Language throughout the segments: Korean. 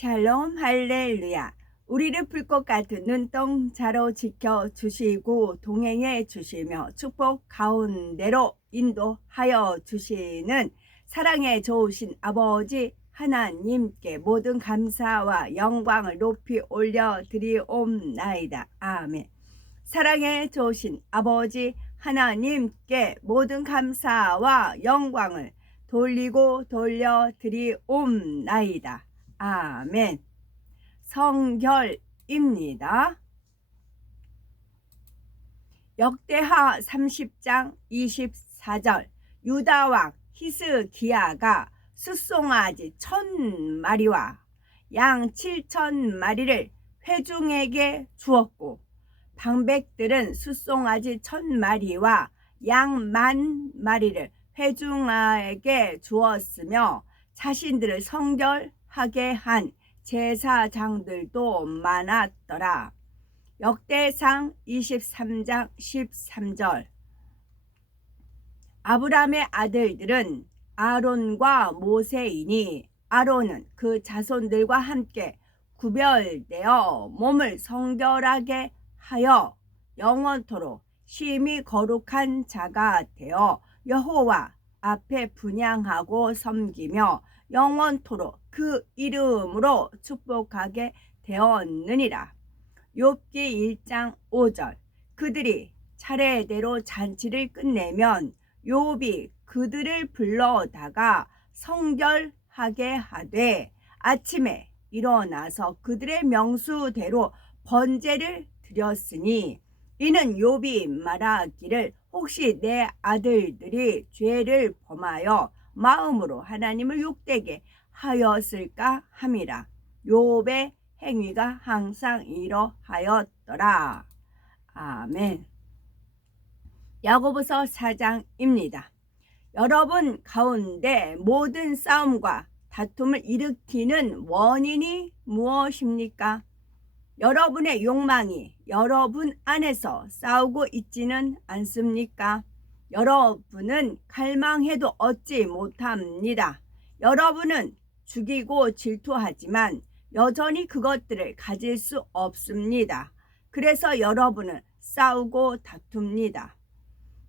샬롬 할렐루야. 우리를 불꽃 같은 눈동자로 지켜주시고 동행해 주시며 축복 가운데로 인도하여 주시는 사랑에 좋으신 아버지 하나님께 모든 감사와 영광을 높이 올려드리옵나이다. 아멘. 사랑에 좋으신 아버지 하나님께 모든 감사와 영광을 돌려드리옵나이다. 아멘. 성결입니다. 역대하 30장 24절 유다왕 히스기야가 숫송아지 1000마리와 양 7000마리를 회중에게 주었고 방백들은 숫송아지 1000마리와 양 10,000마리를 회중에게 주었으며 자신들을 성결하게 한 제사장들도 많았더라. 역대상 23장 13절 아브람의 아들들은 아론과 모세이니 아론은 그 자손들과 함께 구별되어 몸을 성결하게 하여 영원토록 심히 거룩한 자가 되어 여호와 앞에 분향하고 섬기며 영원토록 그 이름으로 축복하게 되었느니라. 욥기 1장 5절 그들이 차례대로 잔치를 끝내면 욥이 그들을 불러다가 성결하게 하되 아침에 일어나서 그들의 명수대로 번제를 드렸으니 이는 욥이 말하기를 혹시 내 아들들이 죄를 범하여 마음으로 하나님을 욕되게 하였을까 함이라. 욥의 행위가 항상 이러하였더라. 아멘. 야고보서 4장입니다. 여러분 가운데 모든 싸움과 다툼을 일으키는 원인이 무엇입니까? 여러분의 욕망이 여러분 안에서 싸우고 있지는 않습니까? 여러분은 갈망해도 얻지 못합니다. 여러분은 죽이고 질투하지만 여전히 그것들을 가질 수 없습니다. 그래서 여러분은 싸우고 다툽니다.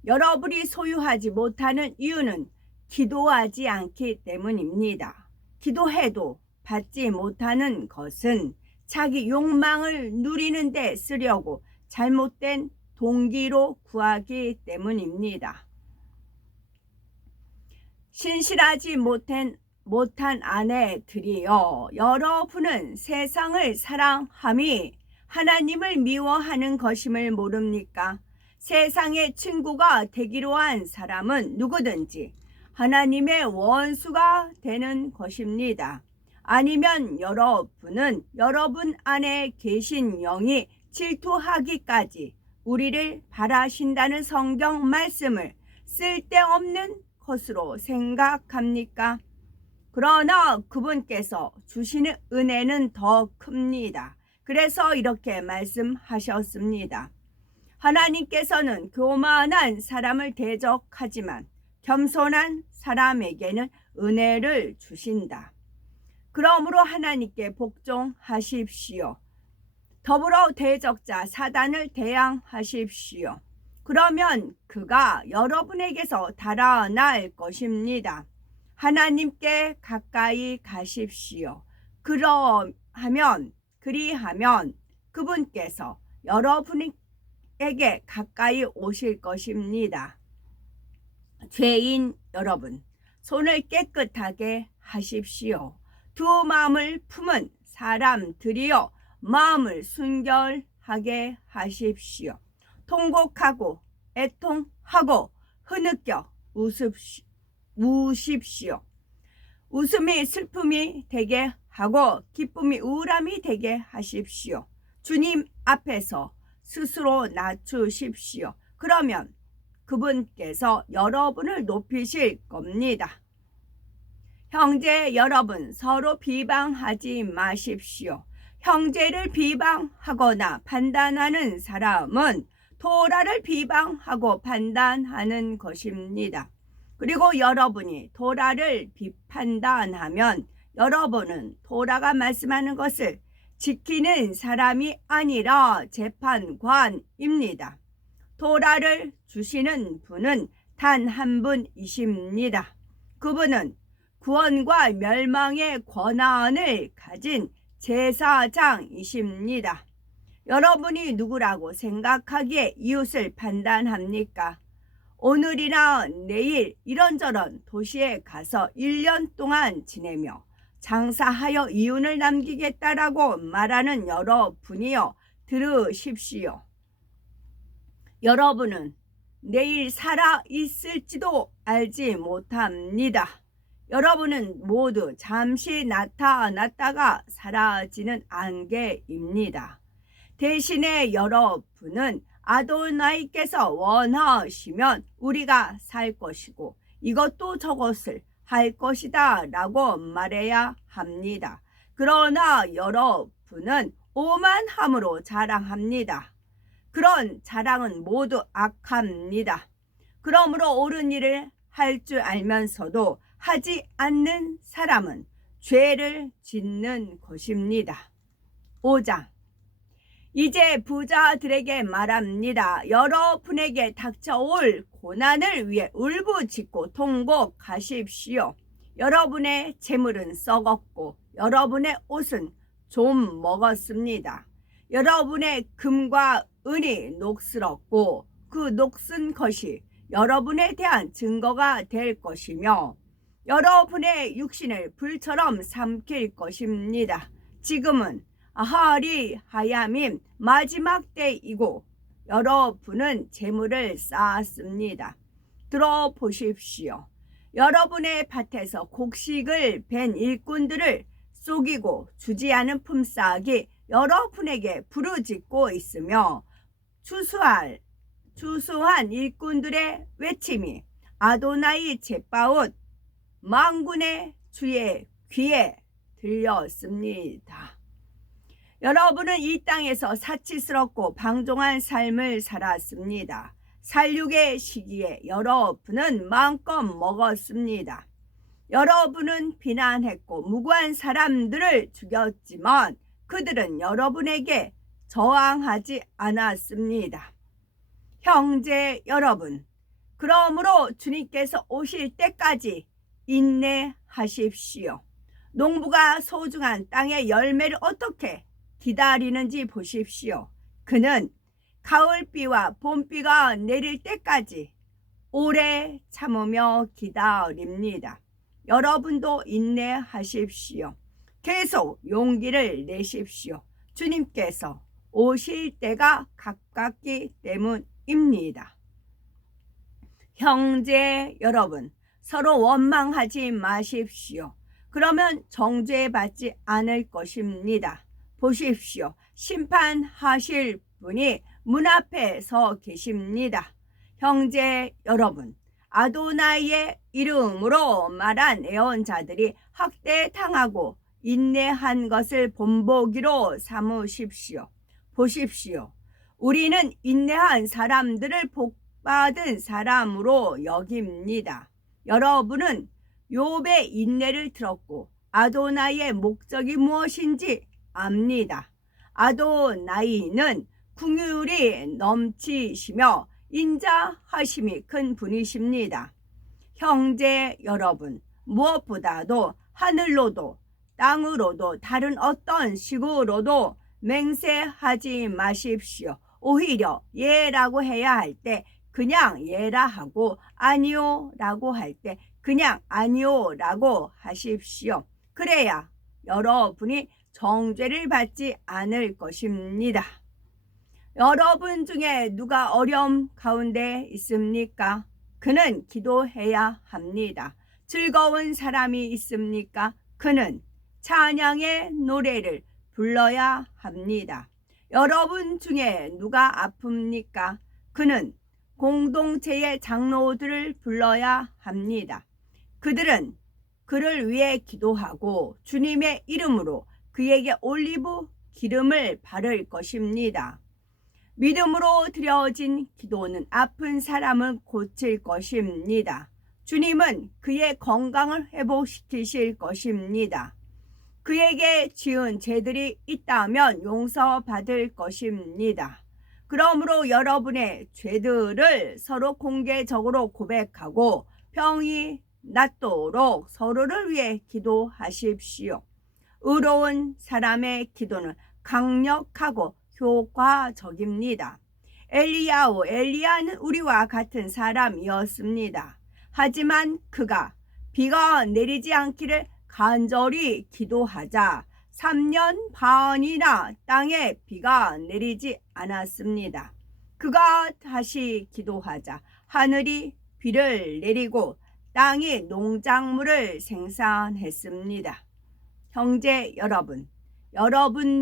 여러분이 소유하지 못하는 이유는 기도하지 않기 때문입니다. 기도해도 받지 못하는 것은 자기 욕망을 누리는 데 쓰려고 잘못된 동기로 구하기 때문입니다. 신실하지 못한 아내들이여, 여러분은 세상을 사랑함이 하나님을 미워하는 것임을 모릅니까? 세상의 친구가 되기로 한 사람은 누구든지 하나님의 원수가 되는 것입니다. 아니면 여러분은 여러분 안에 계신 영이 질투하기까지 우리를 바라신다는 성경 말씀을 쓸데없는 것으로 생각합니까? 그러나 그분께서 주시는 은혜는 더 큽니다. 그래서 이렇게 말씀하셨습니다. 하나님께서는 교만한 사람을 대적하지만 겸손한 사람에게는 은혜를 주신다. 그러므로 하나님께 복종하십시오. 더불어 대적자 사단을 대항하십시오. 그러면 그가 여러분에게서 달아날 것입니다. 하나님께 가까이 가십시오. 그리하면 그분께서 여러분에게 가까이 오실 것입니다. 죄인 여러분, 손을 깨끗하게 하십시오. 두 마음을 품은 사람들이여, 마음을 순결하게 하십시오. 통곡하고 애통하고 흐느껴 우십시오. 웃음이 슬픔이 되게 하고 기쁨이 우울함이 되게 하십시오. 주님 앞에서 스스로 낮추십시오. 그러면 그분께서 여러분을 높이실 겁니다. 형제 여러분, 서로 비방하지 마십시오. 형제를 비방하거나 판단하는 사람은 토라를 비방하고 판단하는 것입니다. 그리고 여러분이 토라를 비판단하면 여러분은 토라가 말씀하는 것을 지키는 사람이 아니라 재판관입니다. 토라를 주시는 분은 단 한 분이십니다. 그분은 구원과 멸망의 권한을 가진 제사장이십니다. 여러분이 누구라고 생각하기에 이웃을 판단합니까? 오늘이나 내일 이런저런 도시에 가서 1년 동안 지내며 장사하여 이윤을 남기겠다라고 말하는 여러분이여 들으십시오. 여러분은 내일 살아 있을지도 알지 못합니다. 여러분은 모두 잠시 나타났다가 사라지는 안개입니다. 대신에 여러분은 아도나이께서 원하시면 우리가 살 것이고 이것도 저것을 할 것이다 라고 말해야 합니다. 그러나 여러분은 오만함으로 자랑합니다. 그런 자랑은 모두 악합니다. 그러므로 옳은 일을 할 줄 알면서도 하지 않는 사람은 죄를 짓는 것입니다. 5장. 이제 부자들에게 말합니다. 여러분에게 닥쳐올 고난을 위해 울부짖고 통곡하십시오. 여러분의 재물은 썩었고 여러분의 옷은 좀 먹었습니다. 여러분의 금과 은이 녹슬었고 그 녹슨 것이 여러분에 대한 증거가 될 것이며 여러분의 육신을 불처럼 삼킬 것입니다. 지금은 아하리 하야밈 마지막 때이고 여러분은 재물을 쌓았습니다. 들어보십시오. 여러분의 밭에서 곡식을 벤 일꾼들을 속이고 주지 않은 품삯이 여러분에게 부르짖고 있으며 추수한 일꾼들의 외침이 아도나이 제바옷 만군의 주의 귀에 들렸습니다. 여러분은 이 땅에서 사치스럽고 방종한 삶을 살았습니다. 살육의 시기에 여러분은 마음껏 먹었습니다. 여러분은 비난했고 무고한 사람들을 죽였지만 그들은 여러분에게 저항하지 않았습니다. 형제 여러분, 그러므로 주님께서 오실 때까지 인내하십시오. 농부가 소중한 땅의 열매를 어떻게 기다리는지 보십시오. 그는 가을비와 봄비가 내릴 때까지 오래 참으며 기다립니다. 여러분도 인내하십시오. 계속 용기를 내십시오. 주님께서 오실 때가 가깝기 때문입니다. 형제 여러분, 서로 원망하지 마십시오. 그러면 정죄받지 않을 것입니다. 보십시오. 심판하실 분이 문 앞에 서 계십니다. 형제 여러분, 아도나이의 이름으로 말한 애언자들이 학대당하고 인내한 것을 본보기로 삼으십시오. 보십시오. 우리는 인내한 사람들을 복받은 사람으로 여깁니다. 여러분은 욥의 인내를 들었고 아도나이의 목적이 무엇인지 압니다. 아도나이는 긍휼이 넘치시며 인자하심이 큰 분이십니다. 형제 여러분, 무엇보다도 하늘로도 땅으로도 다른 어떤 식으로도 맹세하지 마십시오. 오히려 예라고 해야 할 때 그냥 예라 하고 아니요 라고 할 때 그냥 아니요 라고 하십시오. 그래야 여러분이 정죄를 받지 않을 것입니다. 여러분 중에 누가 어려움 가운데 있습니까? 그는 기도해야 합니다. 즐거운 사람이 있습니까? 그는 찬양의 노래를 불러야 합니다. 여러분 중에 누가 아픕니까? 그는 공동체의 장로들을 불러야 합니다. 그들은 그를 위해 기도하고 주님의 이름으로 그에게 올리브 기름을 바를 것입니다. 믿음으로 드려진 기도는 아픈 사람을 고칠 것입니다. 주님은 그의 건강을 회복시키실 것입니다. 그에게 지은 죄들이 있다면 용서받을 것입니다. 그러므로 여러분의 죄들을 서로 공개적으로 고백하고 병이 낫도록 서로를 위해 기도하십시오. 의로운 사람의 기도는 강력하고 효과적입니다. 엘리야는 우리와 같은 사람이었습니다. 하지만 그가 비가 내리지 않기를 간절히 기도하자 3년 반이나 땅에 비가 내리지 않았습니다. 그가 다시 기도하자 하늘이 비를 내리고 땅이 농작물을 생산했습니다. 형제 여러분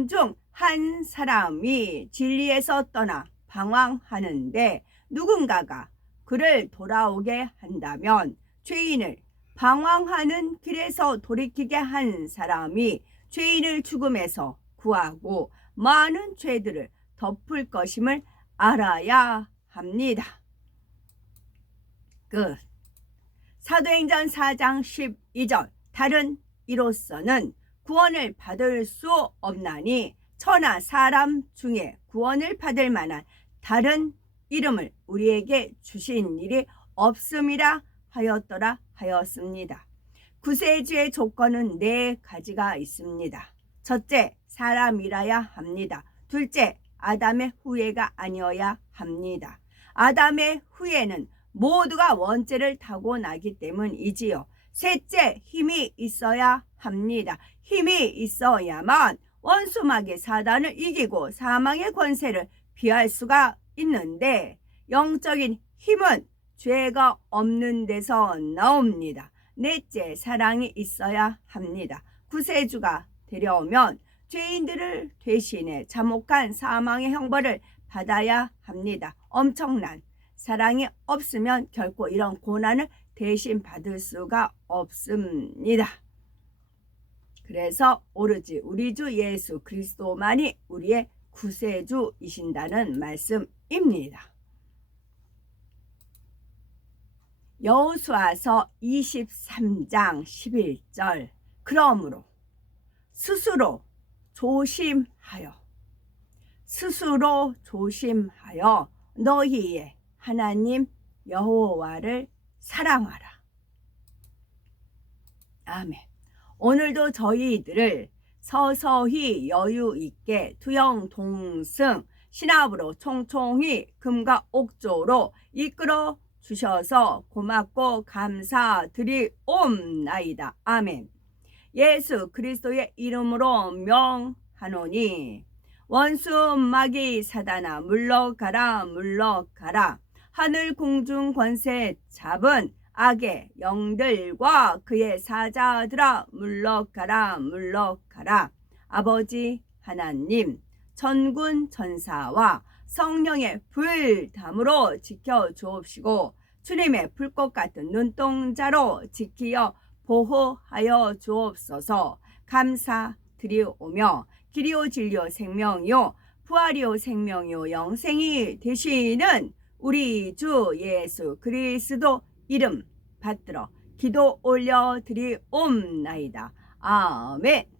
중 한 사람이 진리에서 떠나 방황하는데 누군가가 그를 돌아오게 한다면 죄인을 방황하는 길에서 돌이키게 한 사람이 죄인을 죽음에서 구하고 많은 죄들을 덮을 것임을 알아야 합니다. 끝. 사도행전 4장 12절 다른 이로서는 구원을 받을 수 없나니 천하 사람 중에 구원을 받을 만한 다른 이름을 우리에게 주신 일이 없음이라 하였습니다. 구세주의 조건은 4가지가 있습니다. 첫째, 사람이라야 합니다. 둘째, 아담의 후예가 아니어야 합니다. 아담의 후예는 모두가 원죄를 타고나기 때문이지요. 셋째, 힘이 있어야 합니다. 힘이 있어야만 원수마귀 사단을 이기고 사망의 권세를 피할 수가 있는데 영적인 힘은 죄가 없는 데서 나옵니다. 넷째, 사랑이 있어야 합니다. 구세주가 데려오면 죄인들을 대신해 참혹한 사망의 형벌을 받아야 합니다. 엄청난 사랑이 없으면 결코 이런 고난을 대신 받을 수가 없습니다. 그래서 오로지 우리 주 예수 그리스도만이 우리의 구세주이신다는 말씀입니다. 여호수아서 23장 11절 그러므로 스스로 조심하여 너희의 하나님 여호와를 사랑하라. 아멘. 오늘도 저희들을 서서히 여유 있게 투영 동승 신압으로 총총히 금과 옥조로 이끌어 주셔서 고맙고 감사드리옵나이다. 아멘. 예수 그리스도의 이름으로 명하노니 원수 마귀 사단아 물러가라. 하늘 공중 권세 잡은 악의 영들과 그의 사자들아 물러가라. 아버지 하나님 천군 천사와 성령의 불담으로 지켜 주옵시고 주님의 불꽃 같은 눈동자로 지키어 보호하여 주옵소서. 감사드리오며 길이요 진리요 생명이요 부활이요 생명이요 영생이 되시는 우리 주 예수 그리스도 이름 받들어 기도 올려드리옵나이다. 아멘.